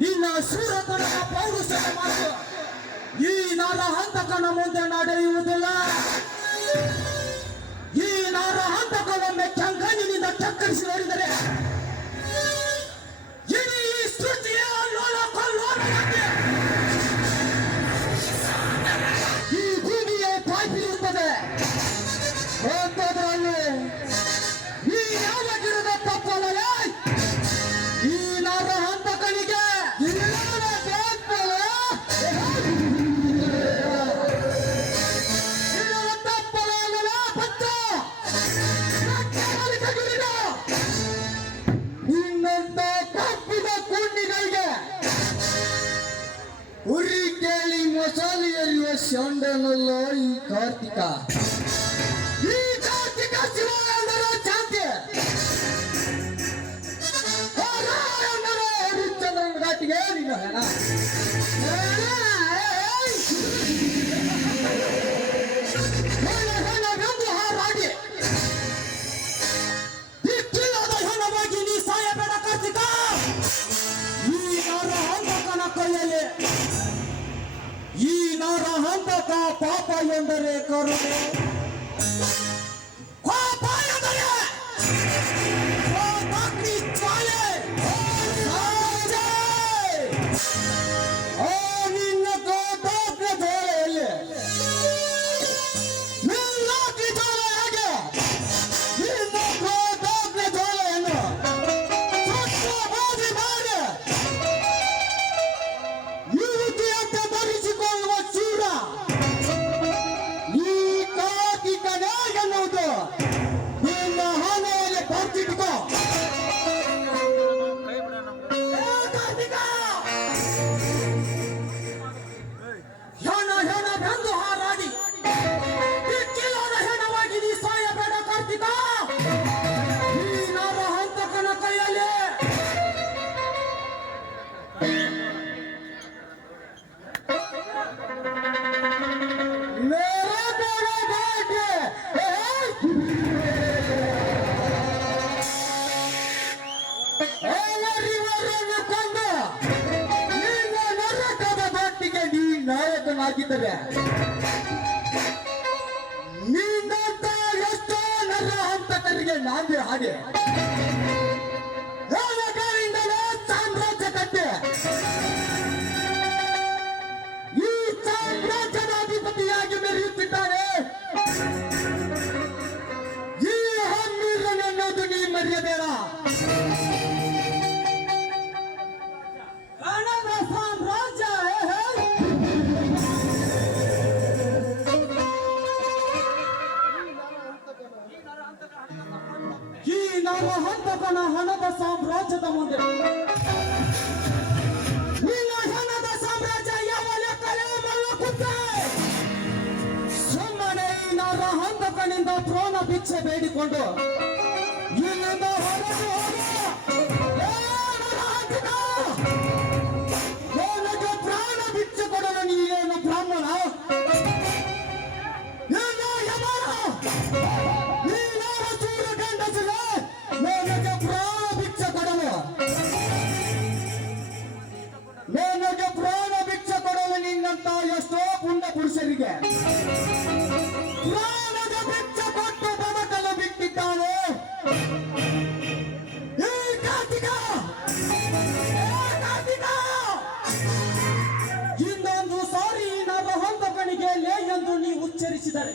ನಿನ್ನ ಸೂರತನ ಪೌರುಷದ ಮಾತು ಈ ನರಹಂತಕನ ಮುಂದೆ ನಡೆಯುವುದಿಲ್ಲ. ಈ ನರಹಂತಕವೊಮ್ಮೆ ಚಂಗನಿನಿಂದ ಚಕ್ಕರಿಸಿ ನೋಡಿದರೆ ಇಡೀ ಸೃಷ್ಟಿಯ ಲೋಲ ಕೊಲ್ಲೋಲಕ್ಕೆ ಈ ಭೂಮಿಯೇ ಕಾಯ್ದಿರುತ್ತದೆ. ಈ ಯಾವ ಗಿಡದ ತಪ್ಪಲ್ಲ ಈ ನರಹಂತಕನಿಗೆ ಇನ್ನೊಂದ ತಪ್ಪಿದ ಕುಂಡಿಗಳಿಗೆ ಉರಿ ಕೇಳಿ ಮಸಾಲೆ ಎರಿಯುವ ಶಂಡನಲ್ಲ ಈ ಕಾರ್ತಿಕ. ಈ ಕಾರ್ತಿಕ ಶಿವ ಎಂದರೆ ಶಾಂತಿ, ಎಂದರೆ ಹರಿಶ್ಚಂದ್ರನ ಘಾಟಿಗೆ ನಿನ್ನ ಹೆಣ. ಹೆಣವೆಂದು ಹಾರಾಡಿ ದಿಕ್ಕಿಲ್ಲದ ಹೆಣವಾಗಿ ನೀ ಸಾಯಬೇಡ ಕಾರ್ತಿಕ. ಈ ನರಹಂತಕನ ಕೈಯಲ್ಲಿ ಈ ನರಹಂತಕ ಪಾಪ ಎಂದರೆ ಕರುಣೆ, ಕೋಪ ಎಂದರೆ ಅಗ್ನಿ ಜ್ವಾಲೆ. ನಿನ್ನ ಕೋಪಾಗ್ನ ಜ್ವಾಲೆಯಲ್ಲಿ ನಿಲ್ಲಾಗ್ನಿ ಜ್ವಾಲೆ ಹೇಗೆ ನಿನ್ನ ಕೋಪಾಗ್ನ ಜ್ವಾಲೆಯನ್ನು ಬಾಧಿ ಮಾಡಿ ಯುವತಿಯಂತೆ ಧರಿಸಿಕೊಳ್ಳುವ ಚೂಡ ಈ ಕಾರ್ತಿಕನೇ ಎನ್ನುವುದು ನಿನ್ನ ಹಣೆಯಲ್ಲಿ ಬರ್ತಿಟ್ಕೋ. ಹೆಣವೆಂದು ಹಾರಾಡಿ ದಿಕ್ಕಿಲ್ಲದ ಹೆಣವಾಗಿ ನೀ ಸಾಯಬೇಡ ಕಾರ್ತಿಕ. ಈ ನರಹಂತಕನ ಕೈಯಲ್ಲಿ ಎಲ್ಲರಿವರನ್ನು ಕೊಂದು ನಿನ್ನ ನರಕದ ಬಾಟಿಗೆ ನೀ ನಾಯಕನಾಗಿದ್ದರೆ ನಿನ್ನಂತ ಎಷ್ಟೋ ನರಹಂತಕರಿಗೆ ನಾಂದಿ ಹಾಗೆ ಹೇಳಗಳಿಂದಲೇ ಸಾಮ್ರಾಜ್ಯ ಕಟ್ಟೆ ಈ ಸಾಮ್ರಾಜ್ಯದ ಅಧಿಪತಿಯಾಗಿ ಮೆರೆಯುತ್ತಿದ್ದಾರೆ. ಈ ಹಮ್ಮಿರನೆನ್ನೋದು ನೀ ಮರೆಯಬೇಡ. ಹಣದ ಸಾಮ್ರಾಜ್ಯ ಸಾಮ್ರಾಜ್ಯದ ಮುಂದೆ ನಿನ್ನ ಹೆಣದ ಸಾಮ್ರಾಜ್ಯ ಯಾವ ಲೆಕ್ಕಲೇ ಮಲ್ಲಕುತ್ತೆ? ಸುಮ್ಮನೆ ನರಹಂತಕನಿಂದ ಪ್ರಾಣ ಭಿಕ್ಷೆ ಬೇಡಿಕೊಂಡು ಇಲ್ಲಿಂದ ಹೊರಟು ಹೋಗು. ಏ ನರಹಂತಕ! ನನಗೆ ಪ್ರಾಣ ಬಿಚ್ಚು ಕೊಡಲು ನೀನೇನು ಬ್ರಾಹ್ಮಣ? ಇಲ್ಲ ಯಮನ! ನೀನಾವ ಚೂರ ಗಂಡಸಿಗೆ ನನಗೆ ಪ್ರಾಣ ಬಿಚ್ಚು ಕೊಡಲು. ನನಗೆ ಪ್ರಾಣ ಬಿಚ್ಚು ಕೊಡಲು ನಿನ್ನಂತ ಎಷ್ಟೋ ಪುಣ್ಯ ಪುರುಷರಿಗೆ ಪ್ರಾಣದ ಬಿಚ್ಚ ಕೊಟ್ಟು ಬದುಕಲು ಬಿಟ್ಟಿದ್ದಾನೆ ಈ ಕಾರ್ತಿಕ! ಕಾರ್ತಿಕ! ಇನ್ನೊಂದು ಸಾರಿ ನರಹಂತಕನಿಗೆ ಲೇ ಎಂದು ನೀವು ಉಚ್ಚರಿಸಿದರೆ